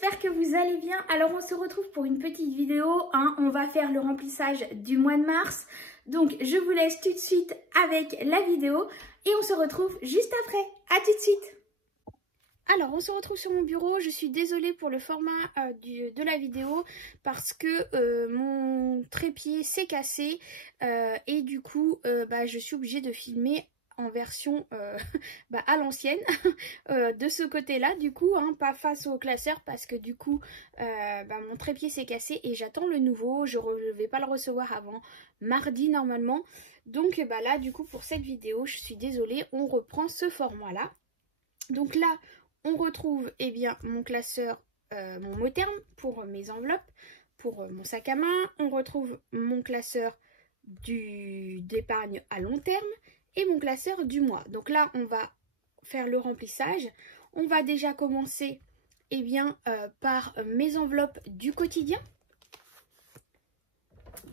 j'espère que vous allez bien. Alors on se retrouve pour une petite vidéo, hein. On va faire le remplissage du mois de mars. Donc je vous laisse tout de suite avec la vidéo et on se retrouve juste après. À tout de suite. Alors on se retrouve sur mon bureau. Je suis désolée pour le format de la vidéo parce que mon trépied s'est cassé et du coup je suis obligée de filmer en version à l'ancienne de ce côté là du coup, hein, pas face au classeur parce que du coup mon trépied s'est cassé et j'attends le nouveau. Je ne vais pas le recevoir avant mardi normalement, donc là du coup pour cette vidéo je suis désolée, on reprend ce format là. Donc là on retrouve mon classeur, mon mot terme pour mes enveloppes, pour mon sac à main. On retrouve mon classeur d'épargne à long terme et mon classeur du mois. Donc là on va faire le remplissage. On va déjà commencer par mes enveloppes du quotidien.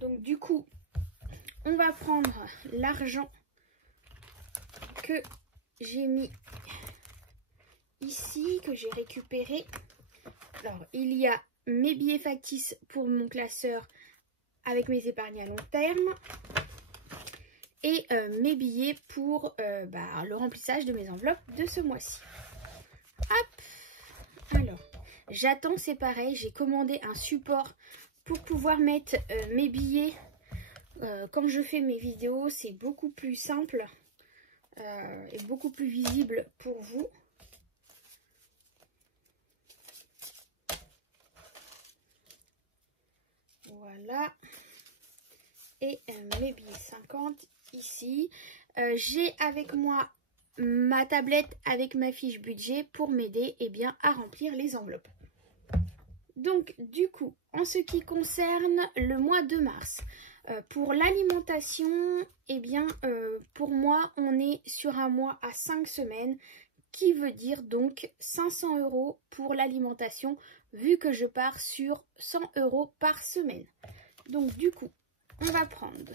Donc du coup on va prendre l'argent que j'ai mis ici, que j'ai récupéré. Alors il y a mes billets factices pour mon classeur avec mes épargnes à long terme et mes billets pour le remplissage de mes enveloppes de ce mois-ci. Hop, alors j'attends, c'est pareil, j'ai commandé un support pour pouvoir mettre mes billets. Quand je fais mes vidéos, c'est beaucoup plus simple et beaucoup plus visible pour vous. Voilà, et mes billets 50 ici. J'ai avec moi ma tablette avec ma fiche budget pour m'aider à remplir les enveloppes. Donc du coup, en ce qui concerne le mois de mars, pour l'alimentation, pour moi on est sur un mois à 5 semaines, qui veut dire donc 500 € pour l'alimentation, vu que je pars sur 100 € par semaine. Donc du coup, on va prendre,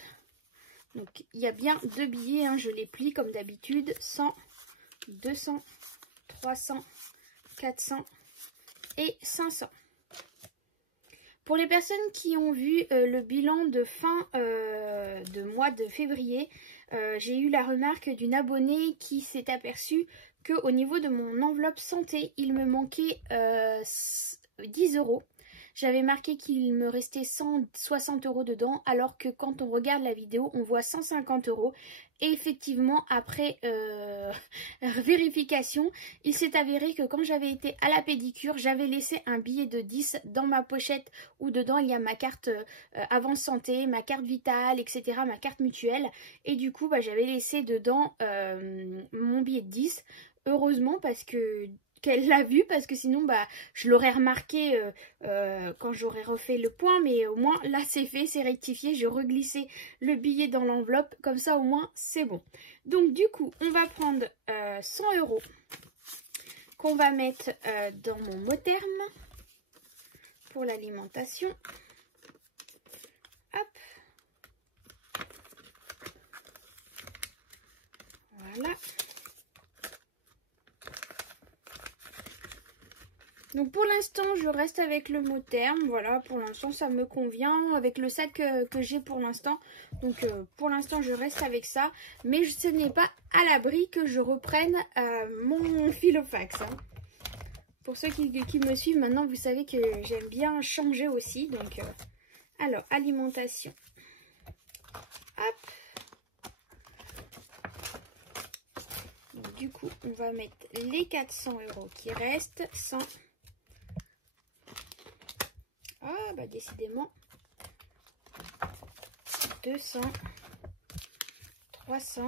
donc il y a bien deux billets, hein, je les plie comme d'habitude, 100, 200, 300, 400 et 500. Pour les personnes qui ont vu le bilan de fin de mois de février, j'ai eu la remarque d'une abonnée qui s'est aperçue qu'au niveau de mon enveloppe santé, il me manquait 10 €. J'avais marqué qu'il me restait 160 € dedans, alors que quand on regarde la vidéo, on voit 150 €. Et effectivement, après vérification, il s'est avéré que quand j'avais été à la pédicure, j'avais laissé un billet de 10 dans ma pochette où dedans il y a ma carte Avance Santé, ma carte Vitale, etc., ma carte mutuelle. Et du coup, j'avais laissé dedans mon billet de 10. Heureusement, parce que qu'elle l'a vu, parce que sinon je l'aurais remarqué quand j'aurais refait le point, mais au moins là c'est fait, c'est rectifié, j'ai reglissé le billet dans l'enveloppe, comme ça au moins c'est bon. Donc du coup on va prendre 100 € qu'on va mettre dans mon mot terme pour l'alimentation. Hop, voilà. Donc pour l'instant je reste avec le mot terme, voilà, pour l'instant ça me convient avec le sac que j'ai pour l'instant. Donc pour l'instant je reste avec ça, mais ce n'est pas à l'abri que je reprenne mon Filofax, hein. Pour ceux qui me suivent maintenant, vous savez que j'aime bien changer aussi. Donc alors alimentation, hop. Donc, du coup on va mettre les 400 € qui restent, 100. Ah décidément, 200, 300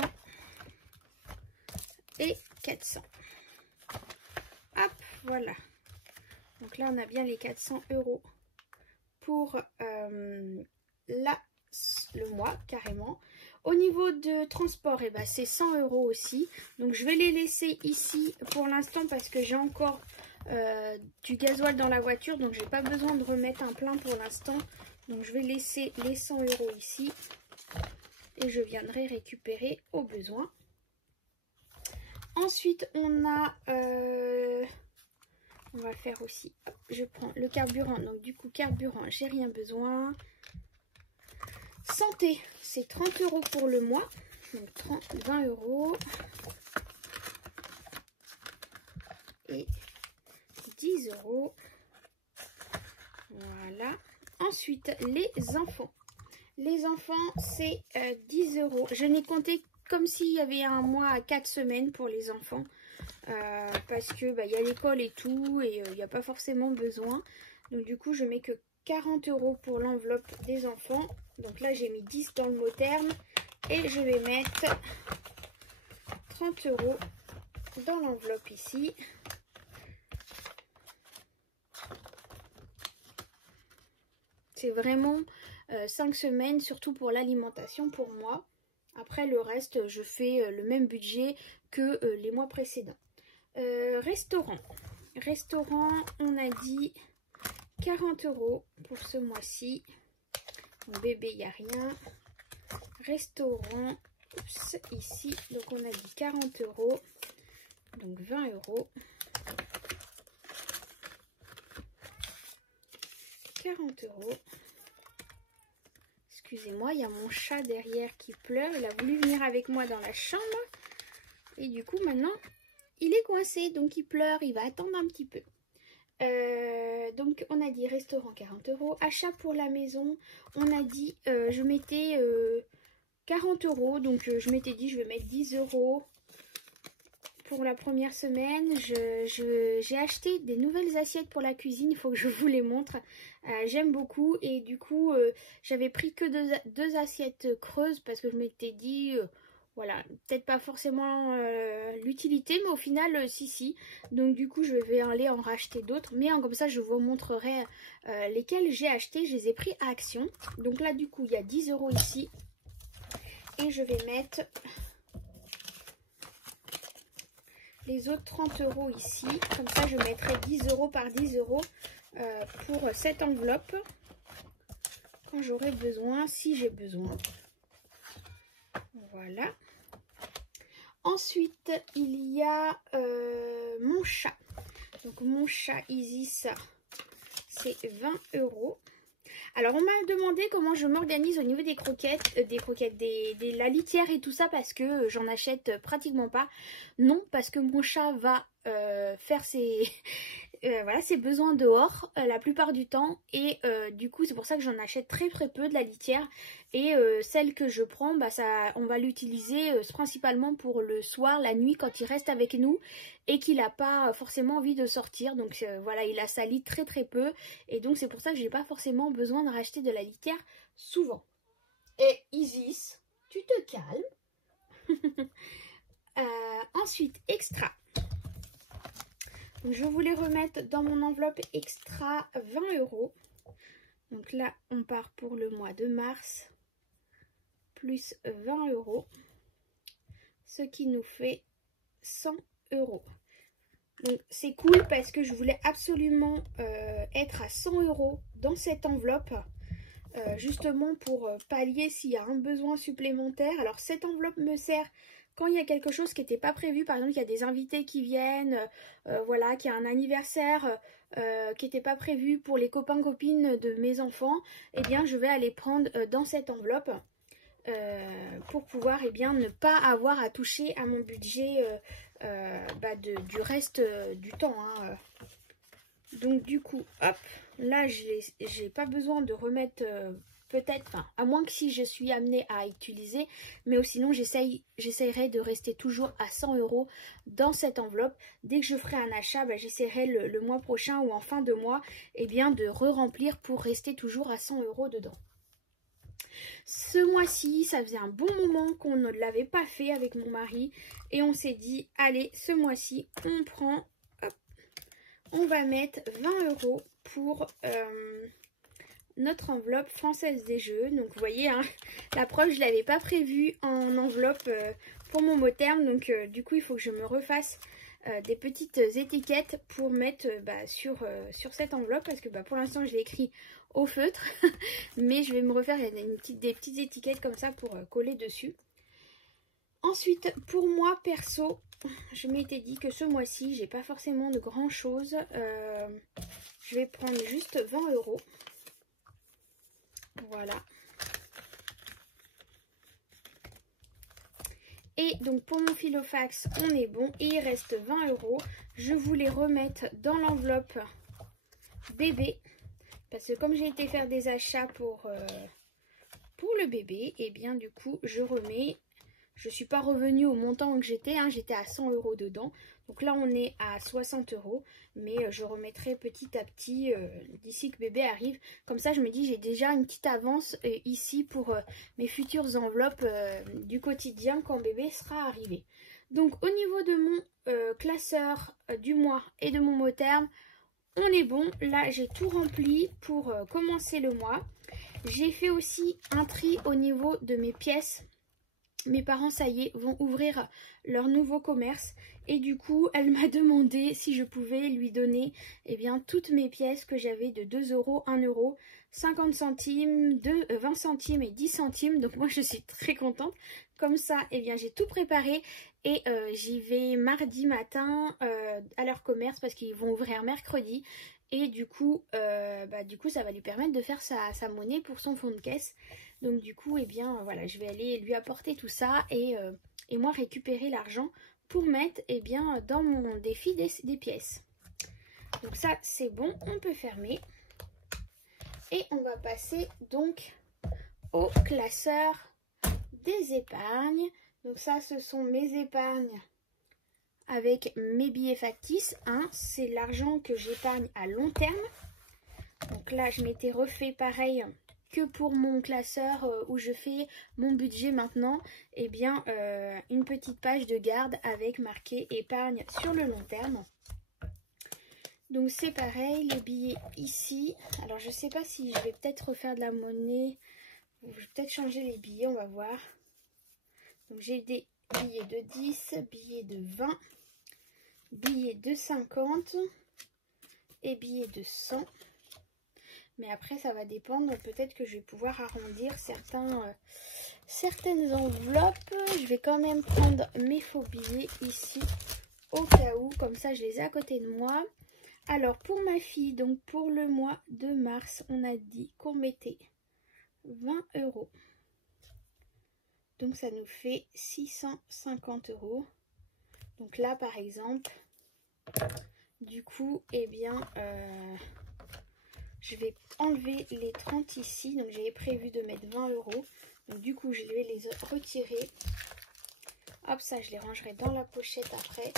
et 400. Hop, voilà. Donc là on a bien les 400 € pour le mois carrément. Au niveau de transport, c'est 100 € aussi. Donc je vais les laisser ici pour l'instant parce que j'ai encore du gasoil dans la voiture, donc j'ai pas besoin de remettre un plein pour l'instant. Donc je vais laisser les 100 € ici et je viendrai récupérer au besoin. Ensuite on a On va faire aussi, hop, je prends le carburant, donc du coup carburant, j'ai rien besoin. Santé, c'est 30 € pour le mois, donc 20 €. Et 10 €. Voilà. Ensuite, les enfants. Les enfants, c'est 10 €. Je n'ai compté comme s'il y avait un mois à 4 semaines pour les enfants. Parce que bah, y a l'école et tout, et il n'y a pas forcément besoin. Donc du coup, je mets que 40 € pour l'enveloppe des enfants. Donc là, j'ai mis 10 dans le mot terme. Et je vais mettre 30 € dans l'enveloppe ici. C'est vraiment 5 semaines, surtout pour l'alimentation pour moi. Après le reste, je fais le même budget que les mois précédents. Restaurant. Restaurant, on a dit 40 € pour ce mois-ci. Mon bébé, il n'y a rien. Restaurant, oups, ici, donc on a dit 40 €. Donc 20 €. 40 €. Excusez-moi, il y a mon chat derrière qui pleure. Il a voulu venir avec moi dans la chambre. Et du coup, maintenant, il est coincé. Donc, il pleure. Il va attendre un petit peu. Donc, on a dit restaurant 40 €. Achat pour la maison. On a dit, je mettais 40 €. Donc, je m'étais dit, je vais mettre 10 € pour la première semaine. J'ai acheté des nouvelles assiettes pour la cuisine. Il faut que je vous les montre. J'aime beaucoup. Et du coup, j'avais pris que deux assiettes creuses parce que je m'étais dit, voilà, peut-être pas forcément l'utilité, mais au final, si. Donc du coup, je vais aller en racheter d'autres. Mais comme ça, je vous montrerai lesquelles j'ai acheté. Je les ai pris à Action. Donc là, du coup, il y a 10 € ici. Et je vais mettre les autres 30 € ici. Comme ça, je mettrai 10 € par 10 € pour cette enveloppe. Quand j'aurai besoin, si j'ai besoin. Voilà. Ensuite, il y a mon chat. Donc, mon chat Isis, c'est 20 €. Alors, on m'a demandé comment je m'organise au niveau des croquettes, de la litière et tout ça, parce que j'en achète pratiquement pas. Non, parce que mon chat va faire ses, voilà, ses besoins dehors la plupart du temps. Et du coup, c'est pour ça que j'en achète très peu de la litière. Et celle que je prends, bah, on va l'utiliser principalement pour le soir, la nuit, quand il reste avec nous et qu'il n'a pas forcément envie de sortir. Donc voilà, il a sali très peu. Et donc c'est pour ça que j'ai pas forcément besoin de racheter de la litière souvent. Et Isis, tu te calmes. Ensuite, extra. Donc, je voulais remettre dans mon enveloppe extra 20 €. Donc là, on part pour le mois de mars. Plus 20 €, ce qui nous fait 100 €. Donc c'est cool parce que je voulais absolument être à 100 € dans cette enveloppe, justement pour pallier s'il y a un besoin supplémentaire. Alors cette enveloppe me sert quand il y a quelque chose qui n'était pas prévu, par exemple il y a des invités qui viennent, voilà, qu'il y a un anniversaire qui n'était pas prévu pour les copains-copines de mes enfants, et bien je vais aller prendre dans cette enveloppe. Pour pouvoir ne pas avoir à toucher à mon budget du reste du temps. Hein. Donc du coup, hop, là j'ai pas besoin de remettre peut-être, à moins que si je suis amenée à utiliser, mais sinon j'essayerai de rester toujours à 100 € dans cette enveloppe. Dès que je ferai un achat, j'essaierai le mois prochain ou en fin de mois de re-remplir pour rester toujours à 100 € dedans. Ce mois-ci, ça faisait un bon moment qu'on ne l'avait pas fait avec mon mari. Et on s'est dit, allez, ce mois-ci, on prend, hop, on va mettre 20 € pour notre enveloppe française des jeux. Donc, vous voyez, hein, la preuve, je ne l'avais pas prévue en enveloppe pour mon mot terme. Donc, du coup, il faut que je me refasse des petites étiquettes pour mettre sur cette enveloppe. Parce que pour l'instant, je l'ai écrit au feutre, mais je vais me refaire des petites étiquettes comme ça pour coller dessus. Ensuite, pour moi perso, je m'étais dit que ce mois-ci, j'ai pas forcément de grand chose. Je vais prendre juste 20 €. Voilà. Et donc pour mon Filofax, on est bon. Et il reste 20 €. Je voulais remettre dans l'enveloppe bébé. Parce que comme j'ai été faire des achats pour le bébé, et bien du coup je remets. Je ne suis pas revenue au montant que j'étais, hein, j'étais à 100 € dedans. Donc là on est à 60 €, mais je remettrai petit à petit d'ici que bébé arrive. Comme ça je me dis j'ai déjà une petite avance ici pour mes futures enveloppes du quotidien quand bébé sera arrivé. Donc au niveau de mon classeur du mois et de mon mot terme, on est bon. Là j'ai tout rempli pour commencer le mois. J'ai fait aussi un tri au niveau de mes pièces. Mes parents, ça y est, vont ouvrir leur nouveau commerce. Et du coup, elle m'a demandé si je pouvais lui donner toutes mes pièces que j'avais de 2 €, 1 €, 50 centimes, 20 centimes et 10 centimes. Donc moi, je suis très contente. Comme ça, j'ai tout préparé. Et j'y vais mardi matin à leur commerce parce qu'ils vont ouvrir mercredi. Et du coup, ça va lui permettre de faire sa monnaie pour son fond de caisse. Donc du coup, voilà, je vais aller lui apporter tout ça et moi récupérer l'argent pour mettre dans mon défi des pièces. Donc ça, c'est bon, on peut fermer. Et on va passer donc au classeur des épargnes. Donc ça, ce sont mes épargnes avec mes billets factices. Hein, c'est l'argent que j'épargne à long terme. Donc là, je m'étais refait pareil que pour mon classeur où je fais mon budget maintenant. Une petite page de garde avec marqué épargne sur le long terme. Donc c'est pareil, les billets ici. Alors je sais pas si je vais peut-être refaire de la monnaie. Je vais peut-être changer les billets, on va voir. Donc j'ai des billets de 10, billets de 20, billets de 50 et billets de 100. Mais après ça va dépendre, peut-être que je vais pouvoir arrondir certaines enveloppes. Je vais quand même prendre mes faux billets ici au cas où, comme ça je les ai à côté de moi. Alors pour ma fille, donc pour le mois de mars, on a dit qu'on mettait 20 €. Donc ça nous fait 650 €. Donc là par exemple, du coup, je vais enlever les 30 ici. Donc j'avais prévu de mettre 20 €. Donc du coup, je vais les retirer. Hop, ça, je les rangerai dans la pochette après.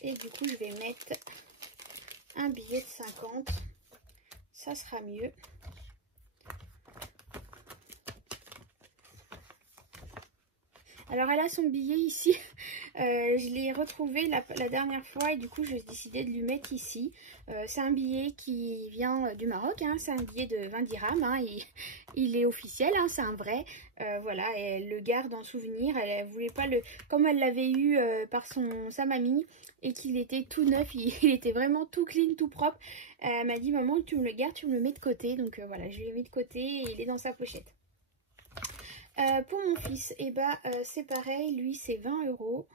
Et du coup, je vais mettre un billet de 50. Ça sera mieux. Alors elle a son billet ici, je l'ai retrouvé la dernière fois et du coup j'ai décidé de lui mettre ici. C'est un billet qui vient du Maroc, hein, c'est un billet de 20 dirhams, hein, il est officiel, hein, c'est un vrai. Voilà, et elle le garde en souvenir, elle voulait pas le... Comme elle l'avait eu par sa mamie et qu'il était tout neuf, il était vraiment tout clean, tout propre. Elle m'a dit maman tu me le gardes, tu me le mets de côté, donc voilà je lui ai mis de côté et il est dans sa pochette. Pour mon fils, c'est pareil, lui c'est 20 €.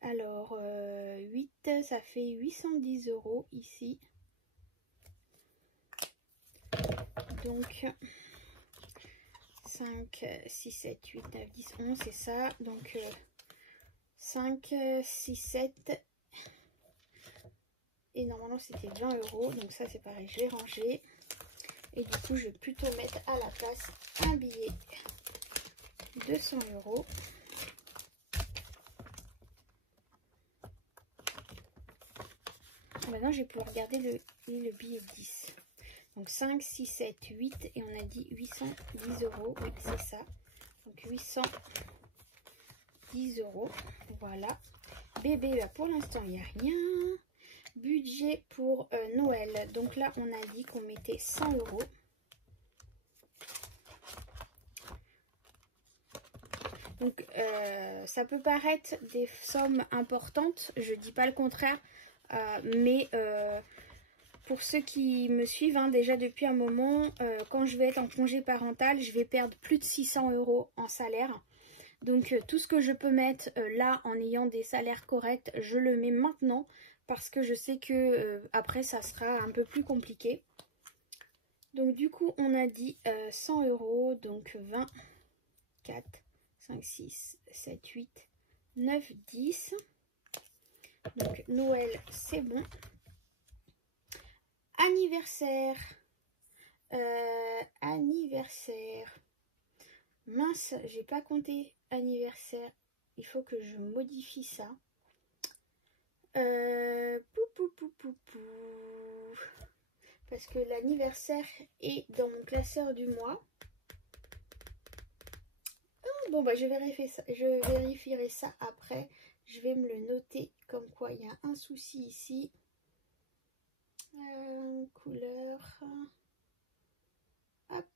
Alors 8, ça fait 810 € ici. Donc 5, 6, 7, 8, 9, 10, 11, c'est ça. Donc 5, 6, 7. Et normalement c'était 20 €. Donc ça c'est pareil, je vais ranger. Et du coup, je vais plutôt mettre à la place un billet de 100 €. Maintenant, je vais pouvoir regarder le billet 10. Donc 5, 6, 7, 8 et on a dit 810 €. Oui, c'est ça. Donc 810 €. Voilà. Bébé, là, pour l'instant, il n'y a rien. Budget pour Noël. Donc là, on a dit qu'on mettait 100 €. Donc ça peut paraître des sommes importantes, je dis pas le contraire, mais pour ceux qui me suivent hein, déjà depuis un moment, quand je vais être en congé parental, je vais perdre plus de 600 € en salaire. Donc tout ce que je peux mettre là en ayant des salaires corrects, je le mets maintenant parce que je sais que après ça sera un peu plus compliqué. Donc du coup on a dit 100 €, donc 20, 4, 5, 6, 7, 8, 9, 10. Donc Noël c'est bon. Anniversaire. Anniversaire. Mince, j'ai pas compté anniversaire. Il faut que je modifie ça. Parce que l'anniversaire est dans mon classeur du mois. Oh, bon bah je vérifierai ça après. Je vais me le noter comme quoi il y a un souci ici. Couleur. Hop.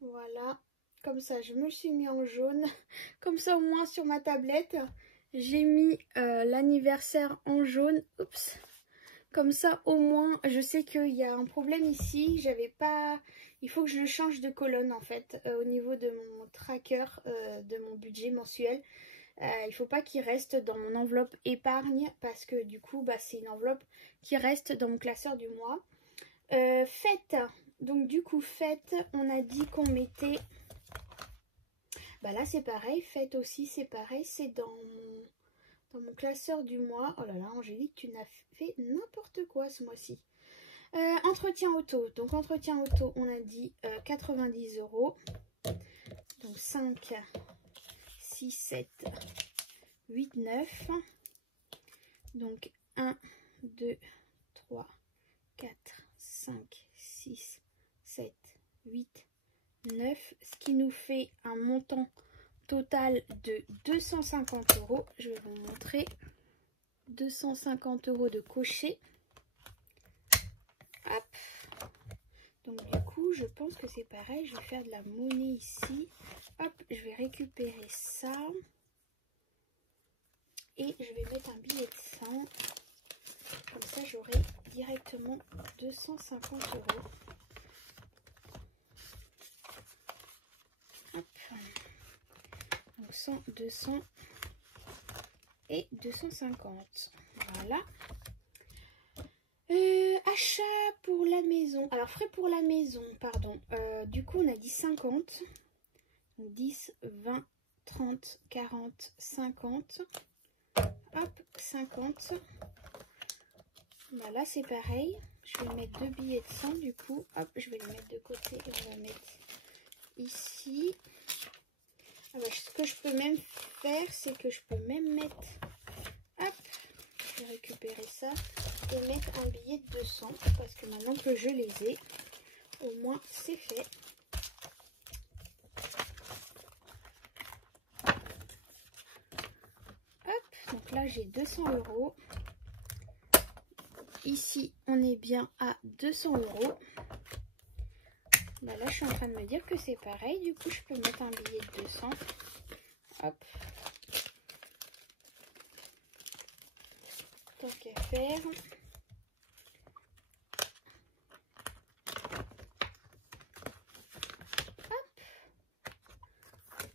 Voilà. Comme ça, je me suis mis en jaune. Comme ça, au moins, sur ma tablette, j'ai mis l'anniversaire en jaune. Oups. Comme ça, au moins, je sais qu'il y a un problème ici. J'avais pas... Il faut que je change de colonne, en fait, au niveau de mon tracker, de mon budget mensuel. Il faut pas qu'il reste dans mon enveloppe épargne parce que du coup bah, c'est une enveloppe qui reste dans mon classeur du mois. Fête, donc du coup fête, on a dit qu'on mettait, bah là c'est pareil, fête aussi c'est pareil, c'est dans mon classeur du mois. Oh là là Angélique, tu n'as fait n'importe quoi ce mois-ci. Entretien auto, donc entretien auto on a dit 90 €, donc 5, 6, 7, 8, 9. Donc 1, 2, 3, 4, 5, 6, 7, 8, 9. Ce qui nous fait un montant total de 250 €. Je vais vous montrer. 250 € de cocher. Hop. Donc du coup, je pense que c'est pareil. Je vais faire de la monnaie ici. Hop, je vais récupérer ça. Et je vais mettre un billet de 100. Comme ça, j'aurai directement 250 €. Hop. Donc 100, 200 et 250. Voilà. Achat pour la maison. Alors, frais pour la maison, pardon. Du coup, on a dit 50. Donc 10, 20, 30, 40, 50. Hop, 50. Bah là c'est pareil, je vais mettre 2 billets de 100 du coup, hop, je vais les mettre de côté et on va mettre ici. Ah bah, ce que je peux même faire, c'est que je peux même mettre, hop, je vais récupérer ça et mettre un billet de 200 parce que maintenant que je les ai, au moins c'est fait. Hop, donc là j'ai 200 €. Ici, on est bien à 200 €. Bah là, je suis en train de me dire que c'est pareil. Du coup, je peux mettre un billet de 200. Hop. Tant qu'à faire. Hop.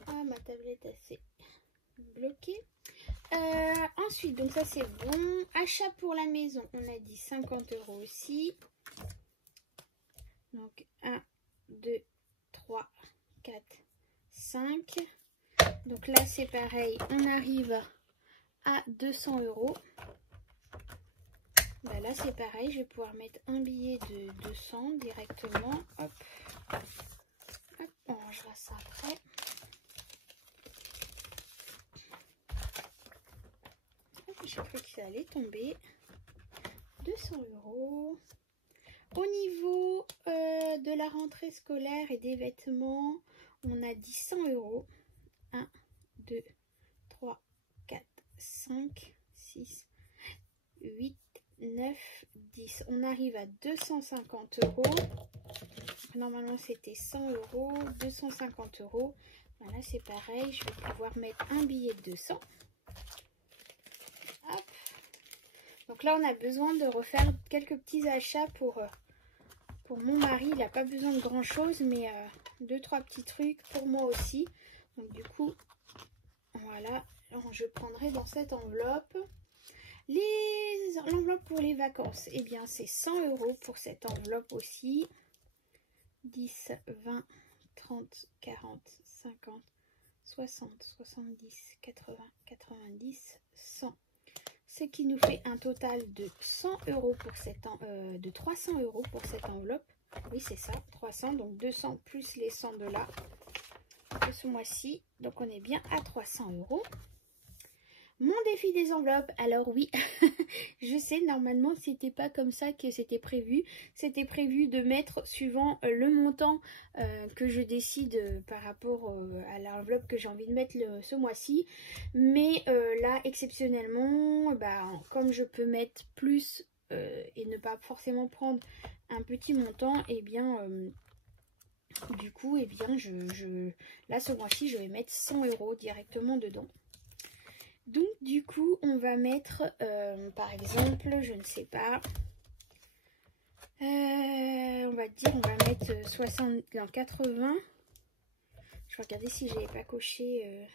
Ah, ma tablette, elle s'est bloquée. Ensuite, donc ça c'est bon. Achat pour la maison, on a dit 50 € aussi. Donc 1, 2, 3, 4, 5. Donc là c'est pareil, on arrive à 200 €. Bah là c'est pareil, je vais pouvoir mettre un billet de 200 directement. Hop. Hop, on rangera ça après. J'ai cru que ça allait tomber. 200 €. Au niveau de la rentrée scolaire et des vêtements, on a dit 100 €. 1, 2, 3, 4, 5, 6, 8, 9, 10. On arrive à 250 €. Normalement, c'était 100 €, 250 €. Voilà, c'est pareil. Je vais pouvoir mettre un billet de 200. Hop. Donc Donc là, on a besoin de refaire quelques petits achats pour mon mari. Il n'a pas besoin de grand chose, mais 2-3 petits trucs pour moi aussi. Donc du coup, voilà, alors, je prendrai dans cette enveloppe. L'enveloppe pour les vacances, eh bien c'est 100 € pour cette enveloppe aussi. 10, 20, 30, 40, 50, 60, 70, 80, 90, 100. Ce qui nous fait un total de 100 € pour de 300 € pour cette enveloppe. Oui, c'est ça, 300, donc 200 plus les 100 de là, de ce mois-ci. Donc on est bien à 300 €. Mon défi des enveloppes, alors oui, je sais, normalement c'était pas comme ça que c'était prévu. C'était prévu de mettre suivant le montant que je décide par rapport à l'enveloppe que j'ai envie de mettre ce mois-ci. Mais là, exceptionnellement, comme je peux mettre plus et ne pas forcément prendre un petit montant, et bien du coup, là ce mois-ci, je vais mettre 100 € directement dedans. Donc du coup on va mettre par exemple, je ne sais pas, on va mettre 80. Je vais regarder si je n'avais pas coché,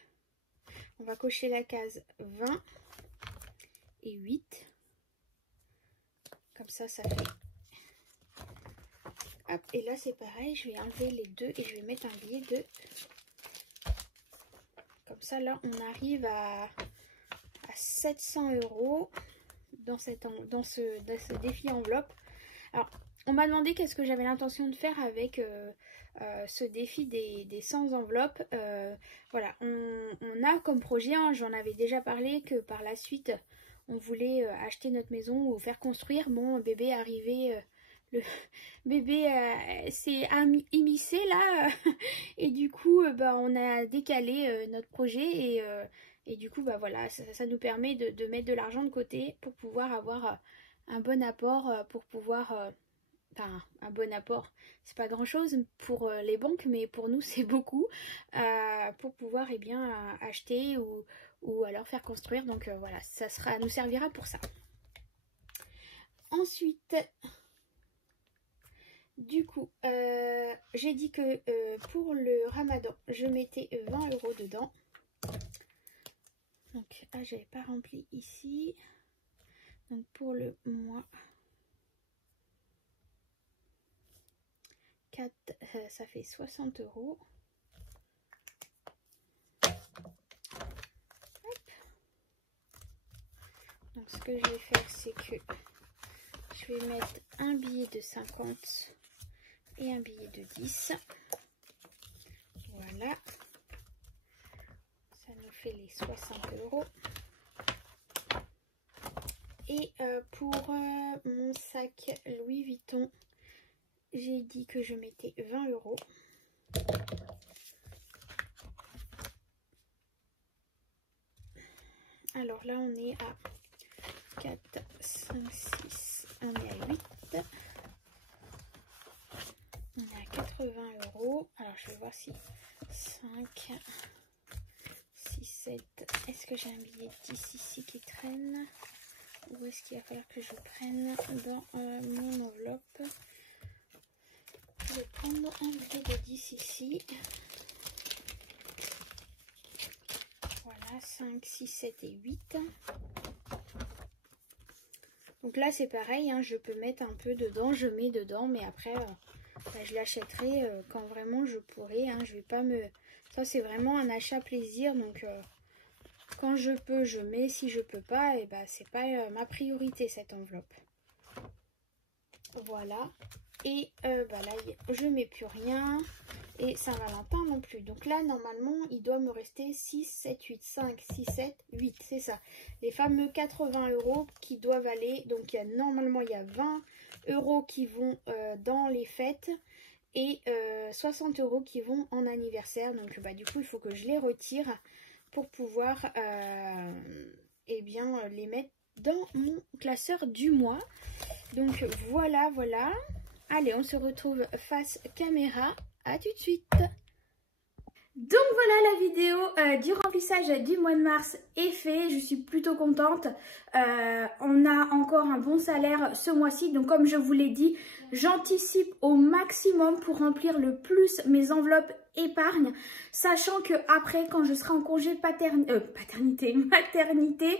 on va cocher la case 20 et 8, comme ça fait, hop, et là c'est pareil, je vais enlever les deux et je vais mettre un billet de, comme ça là on arrive à 700 € dans ce défi enveloppe. Alors on m'a demandé qu'est-ce que j'avais l'intention de faire avec ce défi des 100 enveloppes. Voilà, on a comme projet, hein, j'en avais déjà parlé, que par la suite on voulait acheter notre maison ou faire construire. Bon, bébé est arrivé, le bébé s'est immiscé là et du coup on a décalé notre projet et du coup voilà, ça nous permet de mettre de l'argent de côté pour pouvoir avoir un bon apport, pour pouvoir enfin un bon apport, c'est pas grand chose pour les banques, mais pour nous c'est beaucoup, pour pouvoir acheter ou alors faire construire. Donc voilà, ça nous servira pour ça. Ensuite, du coup, j'ai dit que pour le ramadan, je mettais 20 € dedans. Donc, j'avais pas rempli ici. Donc, pour le mois 4, ça fait 60 €. Hop. Donc, ce que je vais faire, c'est que je vais mettre un billet de 50 et un billet de 10. Voilà. Ça nous fait les 60 €. Et pour mon sac Louis Vuitton, j'ai dit que je mettais 20 €. Alors là, on est à 4, 5, 6, on est à 8. On est à 80 €. Alors, je vais voir si 5, 6, 7. Est-ce que j'ai un billet de 10 ici qui traîne? Ou est-ce qu'il va falloir que je prenne dans mon enveloppe? Je vais prendre un billet de 10 ici. Voilà, 5, 6, 7 et 8. Donc là, c'est pareil, hein, je peux mettre un peu dedans, je mets dedans, mais après, je l'achèterai quand vraiment je pourrai. Hein, je vais pas me... Ça, c'est vraiment un achat plaisir, donc quand je peux, je mets. Si je peux pas, et c'est pas ma priorité, cette enveloppe. Voilà. Et là, je mets plus rien. Et Saint-Valentin non plus. Donc là, normalement, il doit me rester 6, 7, 8, 5, 6, 7, 8. C'est ça. Les fameux 80 € qui doivent aller. Donc, normalement, il y a 20 € qui vont dans les fêtes. Et 60 € qui vont en anniversaire. Donc, du coup, il faut que je les retire pour pouvoir les mettre dans mon classeur du mois. Donc, voilà. Allez, on se retrouve face caméra. À tout de suite. Donc voilà, la vidéo du remplissage du mois de mars est fait. Je suis plutôt contente. On a encore un bon salaire ce mois-ci. Donc comme je vous l'ai dit, j'anticipe au maximum pour remplir le plus mes enveloppes épargne, sachant que après, quand je serai en congé maternité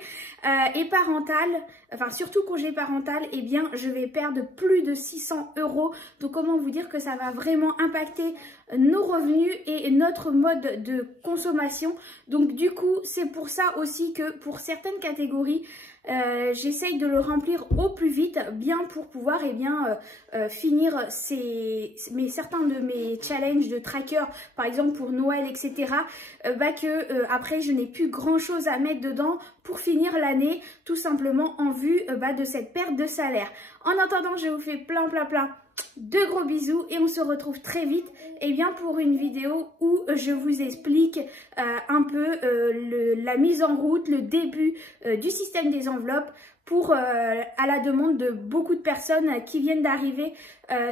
et parental, enfin surtout congé parental, eh bien je vais perdre plus de 600 €. Donc comment vous dire que ça va vraiment impacter nos revenus et notre mode de consommation. Donc du coup, c'est pour ça aussi que pour certaines catégories, j'essaye de le remplir au plus vite, bien pour pouvoir finir certains de mes challenges de tracker, par exemple pour Noël, etc. Après je n'ai plus grand chose à mettre dedans pour finir l'année, tout simplement en vue de cette perte de salaire. En attendant, je vous fais plein de gros bisous et on se retrouve très vite pour une vidéo où je vous explique un peu la mise en route, le début du système des enveloppes à la demande de beaucoup de personnes qui viennent d'arriver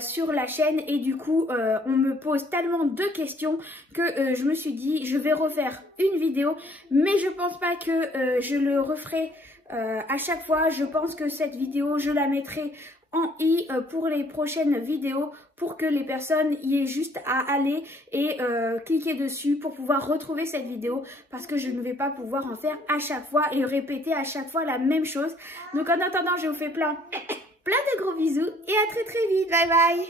sur la chaîne, et du coup on me pose tellement de questions que je me suis dit je vais refaire une vidéo, mais je pense pas que je le referai à chaque fois. Je pense que cette vidéo je la mettrai en i pour les prochaines vidéos, pour que les personnes y aient juste à aller et cliquer dessus pour pouvoir retrouver cette vidéo, parce que je ne vais pas pouvoir en faire à chaque fois et répéter à chaque fois la même chose. Donc en attendant, je vous fais plein de gros bisous et à très vite. Bye bye.